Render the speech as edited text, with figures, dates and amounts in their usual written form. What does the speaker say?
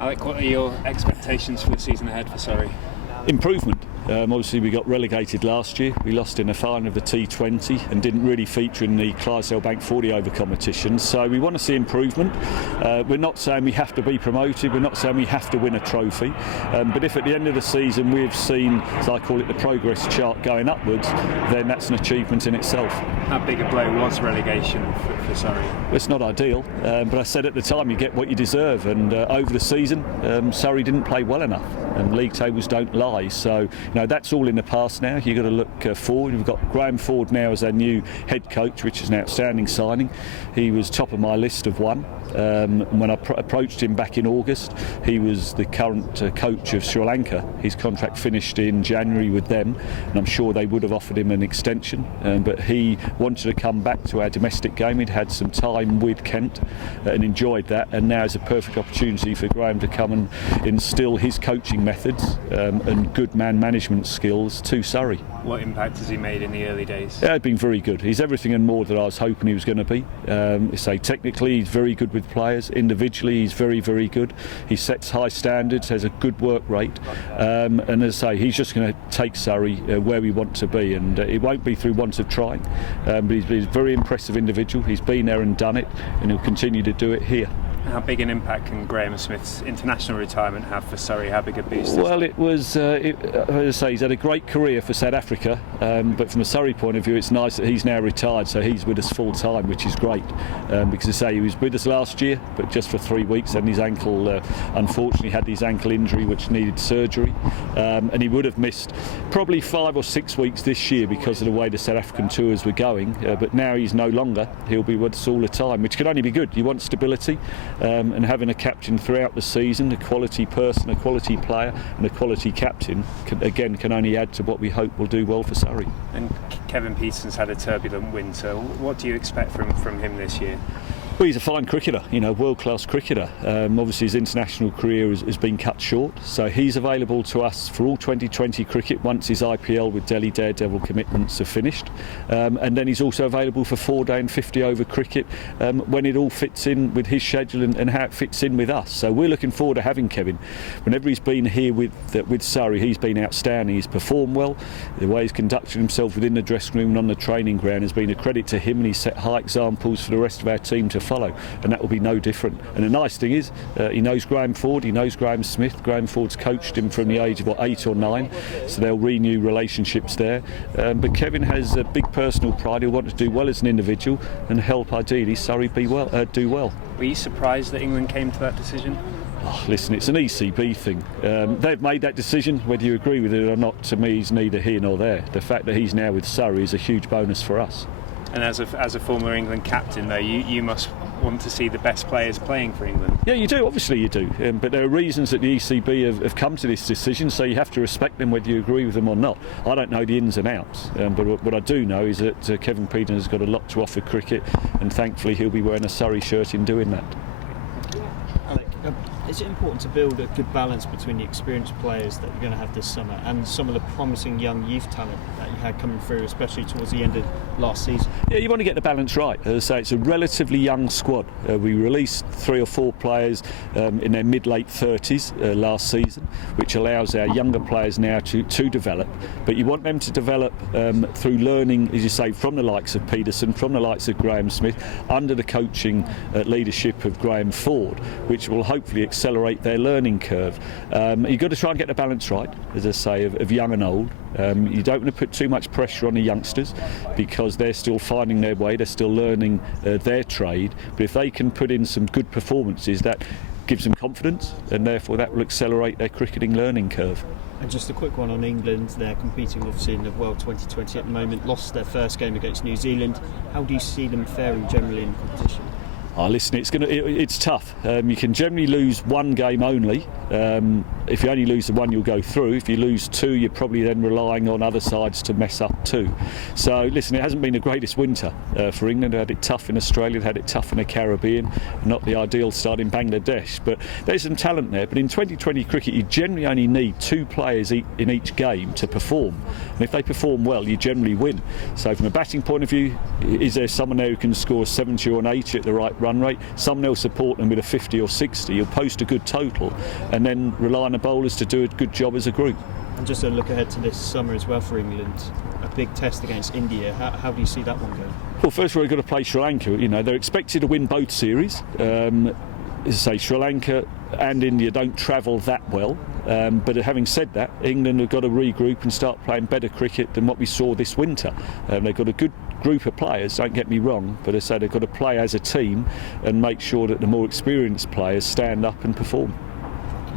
Alec, what are your expectations for the season ahead for Surrey? Improvement. Obviously we got relegated last year. We lost in the final of the T20 and didn't really feature in the Clydesdale Bank 40 over competition, so we want to see improvement. We're not saying we have to be promoted, we're not saying we have to win a trophy, but if at the end of the season we've seen, as I call it, the progress chart going upwards, then that's an achievement in itself. How big a blow was relegation for Surrey? It's not ideal, but I said at the time you get what you deserve, and over the season Surrey didn't play well enough, and league tables don't lie, so that's all in the past now. You've got to look forward. We've got Graeme Ford now as our new head coach, which is an outstanding signing. He was top of my list of one. When I approached him back in August, he was the current coach of Sri Lanka. His contract finished in January with them, and I'm sure they would have offered him an extension, but he wanted to come back to our domestic game. He'd had some time with Kent and enjoyed that, and now is a perfect opportunity for Graeme to come and instill his coaching methods and good man management skills to Surrey. What impact has he made in the early days? Yeah, it's been very good. He's everything and more that I was hoping he was going to be. Technically he's very good with players. Individually he's very, very good. He sets high standards, has a good work rate, and as I say, he's just going to take Surrey where we want to be, and it won't be through want of trying, but he's a very impressive individual. He's been there and done it, and he'll continue to do it here. How big an impact can Graeme Smith's international retirement have for Surrey? How big a boost? Well, it was, as I say, he's had a great career for South Africa, but from a Surrey point of view, it's nice that he's now retired, so he's with us full time, which is great. Because, as I say, he was with us last year, but just for 3 weeks, and his ankle, unfortunately, had his ankle injury, which needed surgery, and he would have missed probably 5 or 6 weeks this year because of the way the South African tours were going. But now he's no longer. He'll be with us all the time, which can only be good. You want stability. And having a captain throughout the season, a quality person, a quality player and a quality captain can only add to what we hope will do well for Surrey. And Kevin Pietersen's had a turbulent winter. What do you expect from him this year? Well, he's a fine cricketer, world-class cricketer. Obviously his international career has been cut short, so he's available to us for all 2020 cricket once his IPL with Delhi Daredevil commitments are finished, and then he's also available for 4-day and 50-over cricket when it all fits in with his schedule and how it fits in with us. So we're looking forward to having Kevin. Whenever he's been here with Surrey, he's been outstanding. He's performed well. The way he's conducted himself within the dressing room and on the training ground has been a credit to him, and he's set high examples for the rest of our team to follow, and that will be no different. And the nice thing is he knows Graeme Ford, he knows Graeme Smith. Graeme Ford's coached him from the age of 8 or 9, so they'll renew relationships there, but Kevin has a big personal pride. He'll want to do well as an individual and help ideally Surrey do well. Were you surprised that England came to that decision? Oh, listen, it's an ECB thing. They've made that decision. Whether you agree with it or not, to me, is neither here nor there. The fact that he's now with Surrey is a huge bonus for us. And as a former England captain, though, you must want to see the best players playing for England. Yeah, you do. Obviously you do. But there are reasons that the ECB have come to this decision, so you have to respect them whether you agree with them or not. I don't know the ins and outs, but what I do know is that Kevin Pietersen has got a lot to offer cricket, and thankfully he'll be wearing a Surrey shirt in doing that. Alec, is it important to build a good balance between the experienced players that you're going to have this summer and some of the promising young youth talent that you had coming through, especially towards the end of last season? Yeah, you want to get the balance right. As I say, it's a relatively young squad. We released 3 or 4 players in their mid-late 30s last season, which allows our younger players now to develop. But you want them to develop through learning, as you say, from the likes of Pietersen, from the likes of Graeme Smith, under the coaching leadership of Graeme Ford, which will hopefully accelerate their learning curve. You've got to try and get the balance right, as I say, of young and old. You don't want to put too much pressure on the youngsters because they're still finding their way, they're still learning their trade, but if they can put in some good performances, that gives them confidence, and therefore that will accelerate their cricketing learning curve. And just a quick one on England. They're competing obviously in the World 2020 at the moment, lost their first game against New Zealand. How do you see them faring generally in the competition? Listen, it's tough. You can generally lose one game only. If you only lose the one, you'll go through. If you lose 2, you're probably then relying on other sides to mess up 2. So listen, it hasn't been the greatest winter for England. They had it tough in Australia, they had it tough in the Caribbean, not the ideal start in Bangladesh, but there's some talent there. But in 2020 cricket, you generally only need 2 players in each game to perform, and if they perform well, you generally win. So from a batting point of view, is there someone there who can score 70 or an 80 at the right rate? run rate. Some they'll support them with a 50 or 60. You'll post a good total and then rely on the bowlers to do a good job as a group. And just a look ahead to this summer as well for England, a big test against India. How do you see that one going? Well, first of all, we've got to play Sri Lanka. You know, they're expected to win both series. As I say, Sri Lanka and India don't travel that well. But having said that, England have got to regroup and start playing better cricket than what we saw this winter. They've got a good group of players, don't get me wrong, but as I say, they've got to play as a team and make sure that the more experienced players stand up and perform.